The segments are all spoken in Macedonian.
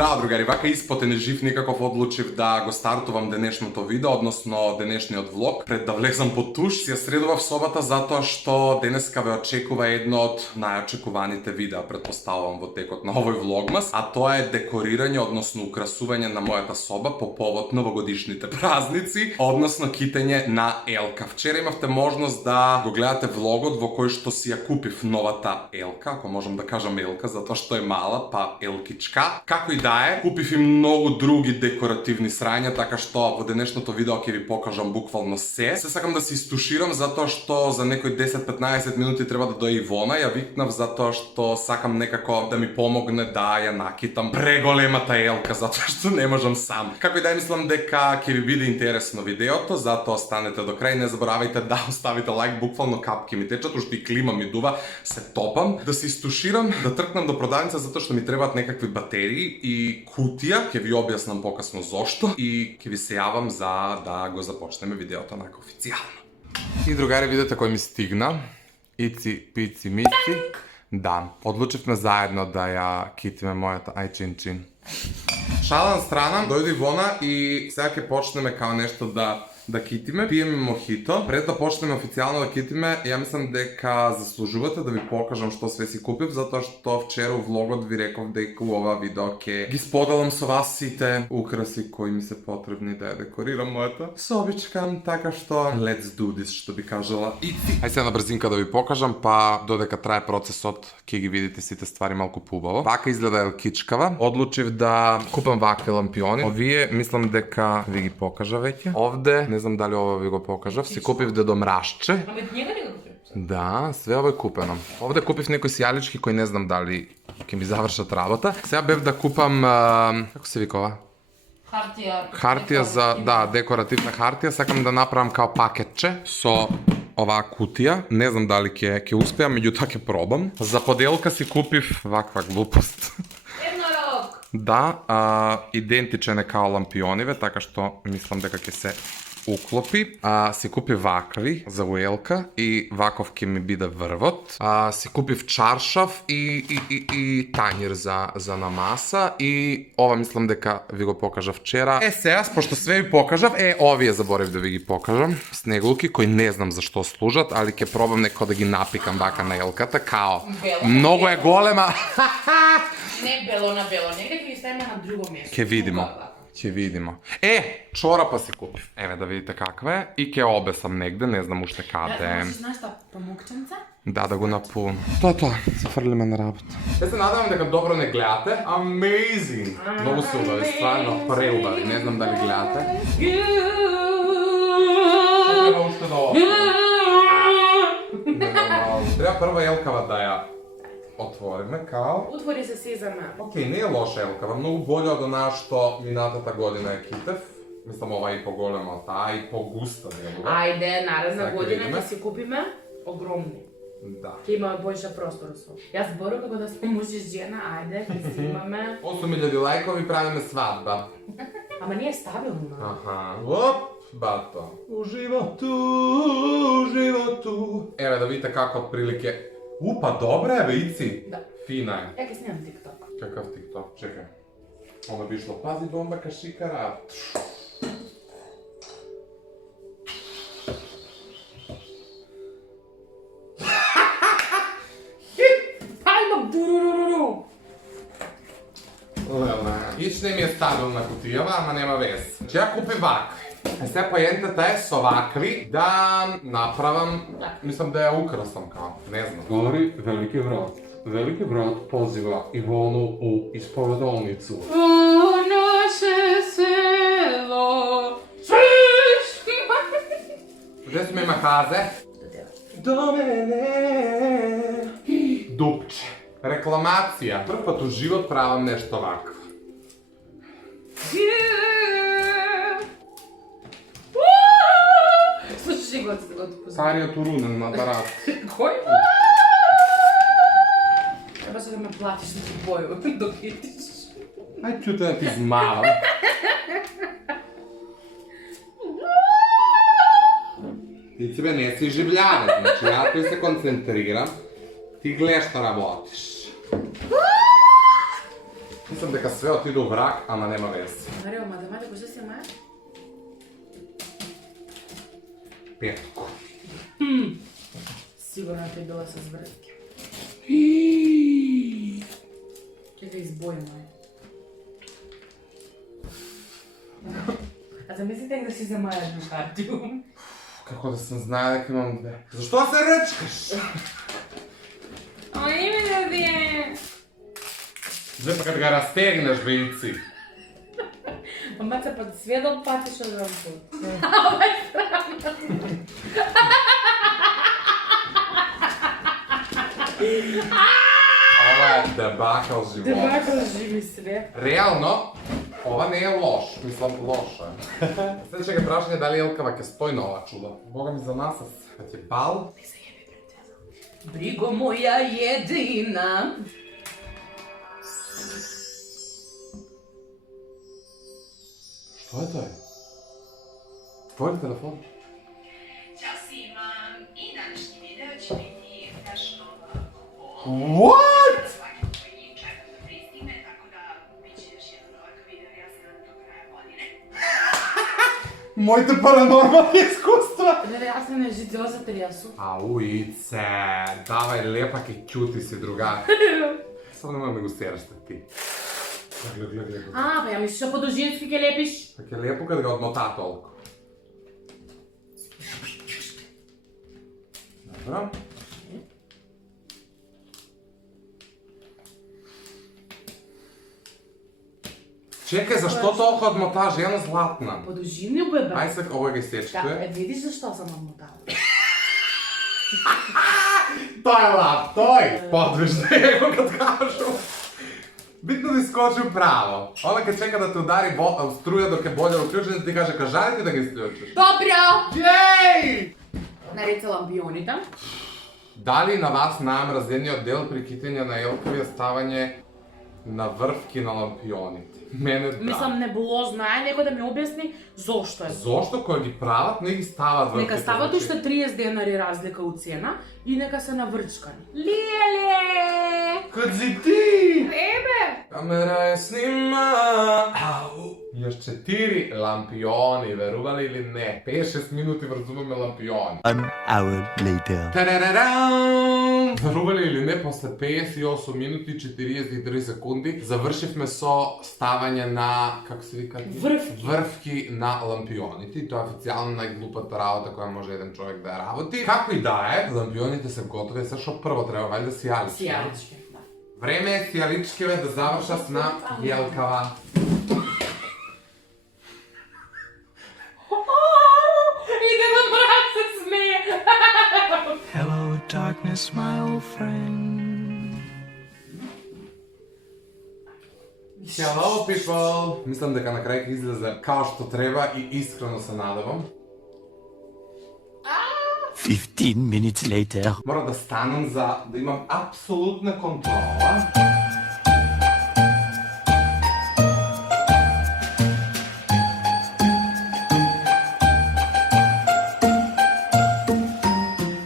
Здраво, другари, вака испотен жив некаков одлучив да го стартувам денешното видео, односно денешниот влог. Пред да влезам по туш, си ја средував собата затоа што денеска ве очекува едно од најочекуваните видеа, претпоставувам во текот на овој влогмас, а тоа е декорирање, односно украсување на мојата соба по повод новогодишните празници, односно китење на елка. Вчера имавте можност да го гледате влогот во кој што си ја купив новата елка, ако можам да кажам елка, затоа што е мала, па елкичка. Како и да е, купив и многу други декоративни срања, така што во денешното видео ќе ви покажам буквално се. Се сакам да се истуширам затоа што за некои 10-15 минути треба да дојде Ивона. Ја викнав затоа што сакам некако да ми помогне да ја накитам преголемата елка, затоа што не можам сам. Како и да е, мислам дека ќе ви биде интересно видеото, затоа останете до крај. Не заборавајте да оставите лайк, буквално капки ми течат, уште и клима ми дува, се топам. Да се истуширам, да тркнам до продавница затоа што ми требаат некакви батерии и кутија, ќе ви објаснам покасно зошто и ќе ви се јавам за да го започнеме видеото онака официјално. И другари, видите кој ми стигна. Ици, пици, мици. Да, одлучивме заедно да ја китиме мојата чин. Шала на страна, дојде Ивона и сега ќе почнеме као нешто да китиме. Пиеме мохито. Пред да почнеме официјално да китиме, ја мислам дека заслужувате да ви покажам што све си купив, затоа што вчера у влогот ви реков дека у ова видео ќе ги споделам со вас сите украси кои ми се потребни да ја декорирам мојата собичка, така што let's do this, што би кажала Ици. Ај сега на брзинка да ви покажам, па додека трае процесот ќе ги видите сите ствари малку поубаво. Вака изгледа елкичкава. Одлучив да купам вакви лампиони. Овие мислам дека ви ги покажа веќе. Овде не знам дали ова ви го покажав, си купив дедо мрашче. Ами njega ли го купив? Да, све ова е купено. Овде купив некои сијалички кои не знам дали ќе ми завршат работа. Сега бев да купам, како се вика ова? Хартија за, да, декоративна хартија. Сакам да направам као пакетче со оваа кутија. Не знам дали ќе успеам, меѓутоа ќе пробам. За поделка си купив ваква глупост. Да, идентичен е као лампиониве, така што мислам дека ќе се уклопи. Си купи вакви за уелка и ваков ќе ми биде врвот. Си купив чаршав и тањир за намаса и ова мислам дека ви го покажав вчера. Сега, пошто све ви покажав, овие заборев да ви ги покажам. Снегулки кои не знам за што служат, али ќе пробам некако да ги напикам вака на елката, као. Многу е голема. Не бело на бело, негде ќе ги ставиме на друго место. Ќе видимо. Ќе видимо. Чорапа си купив. Еве да видите каква е и ќе обесам негде, не знам уште каде. Да, знаеш што, памукченца? Да го напун. Тоа, се фрлиме на работа. Се надевам дека добро не гледате. Amazing! Многу се убави, стварно преубави, не знам дали гледате. Треба уште да треба прва елкава да ја отвориме, као. Отвори се сезама. Океј, не е лоша елкава, многу болја од онаа што минатата година е китев. Мислам, ова е и поголема од таа, и погуста делува. Ајде, наредна Така година идеме. ќе си купиме огромни. Да. Ќе има бојша простор со. Јас зборувам како да сме муж и жена, ајде, ќе си имаме. 8000 лајкови правиме свадба. Ама не е стабилно. Аха. Оп, бато. Уживоту. Еве да видите како отприлике. Па добре е, бе, Ици. Да. Фина е. Ја ќе снимам TikTok. Какав TikTok? Чекај. Она би шло, пази бомба кашикара. Ајма буруруру. Ич не ми е стабилна кутијава, ама нема вез. Че ја купи вакви. Се поентата е со вакви да направам, мислам да ја украсам као, не знам. Говори велики брат. Велики брат позива Ивону у исповедалницу. У наше село. Где сме махазе? До мене. Дупче. Рекламација. Прв пат у живот правам нешто вакво. Слушаш го да го позна. Стариот урунен на барат. Кој? Требаше да ме платиш да ти боју, док идиш. Ај чуте да ти змавам. Ти себе не си живљавец, значи ја тој се концентрирам, ти гледаш што работиш. Мислам дека све отиде у враг, ама нема вез. Марио, математика, што се маја? Петко. Сигурно ти била со звртки. Ќе ги избои мај. А замислите да си замаја едну картiju. Како да съм знае дека имам две. Зашто се ръчкаш? Ама име да ви е. Взе па като га разтегнеш, винци. Маца па све да отпатиш од пут. Ова е дебакал живот. Дебакал живи све. Реално, ова не е лош, мислам лоша. Следващия прашање дали Елкава ќе стои на ова чудо. Бога ми за нас, kad je bal. Brigo moja jedina. Što je to? Tvoj telefon? Ćao svima, i današnji video će biti baš nova. What? Svaki koji čeka da pristigne, tako da bit će još jedan ovakav video jasno do kraja godine. Моите паранормални искуства! Не, аз не жител за триасу. Ау, Ице, давай лепак и кјути си, друга. Само немој да го сераш ти. Гледай. А, па ја мислиш по дужински ќе лепиш? Така е лепо кога го одмота толку. Добро. Чекај, зашто толку одмоташ? Една златна. По дужини го е брат. Ај сега ова ги Да, сечкуе. видиш зашто сам одмотала. Тој е лав, тој! Подвижно е го кад кажу. Битно да искочим право. Она ке чека да те удари струја док е бољар уклучен, да ти каже кажарите да ги исклучиш. Добро! Јеј! Нареца лампионите. Дали на вас најмразениот дел при китење на Елковија ставање на врвки на лампионите? Мене да. Мислам небулозно е, некој да ми објасни зошто е. Зошто кој ги прават не ги стават врвките? Нека стават значи? уште 30 денари разлика у цена и нека се наврчкани. Леле! Кад си ти? Ебе! Камера е снима. Ау. Јас 4 лампиони, верували или не? 5-6 минути врзуваме лампиони. 1 hour later. Тарарарам! Верували или не, после 58 минути 43 секунди завршивме со ставање на, како се вика? Врвки. Врвки на лампионите. И тоа е официјално најглупата работа која може еден човек да ја работи. Како и да е, лампионите се готови, се што прво треба вајде сијалички. Сијалички, да. Време е сијаличкиве да завршат на Јелкава. Иде на мрак се смее. Hello, darkness, my old friend. Hello people! Мислам дека на крај ќе излезе као што треба и искрено се надевам. 15 minutes later. Мора да станам за да имам апсолутна контрола.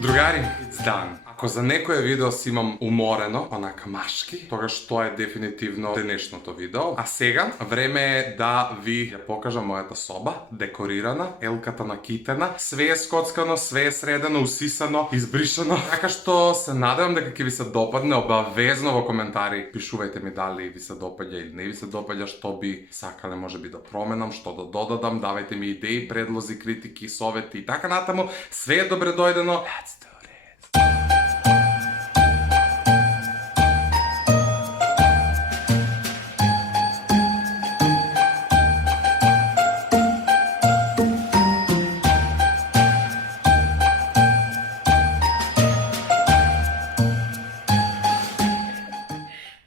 Другари, it's done. Ако за некое видео си имам уморено, онака машки, тогаш тоа е дефинитивно денешното видео. А сега, време е да ви ја покажам мојата соба, декорирана, елката накитена, све е скоцкано, све е средено, усисано, избришано. Така што се надевам дека ќе ви се допадне, обавезно во коментари пишувајте ми дали ви се допаѓа или не ви се допаѓа, што би сакале можеби да променам, што да додадам, давајте ми идеи, предлози, критики, совети и така натаму. Све е добре дојдено. Let's do this.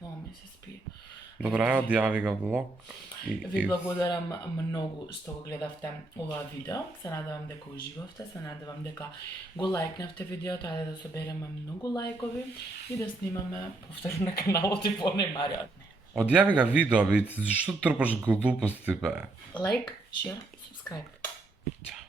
Много ми се спие. Добра, одјави го влог. Ви благодарам многу што го гледавте ова видео. Се надевам дека уживавте, се надевам дека го лајкнавте видеото, ајде да собереме многу лајкови и да снимаме повторно на каналот и понемариот. Одјави га видео, бит, зашто трпаш глупости, бе? Лайк, шер, субскрайб. Ćao.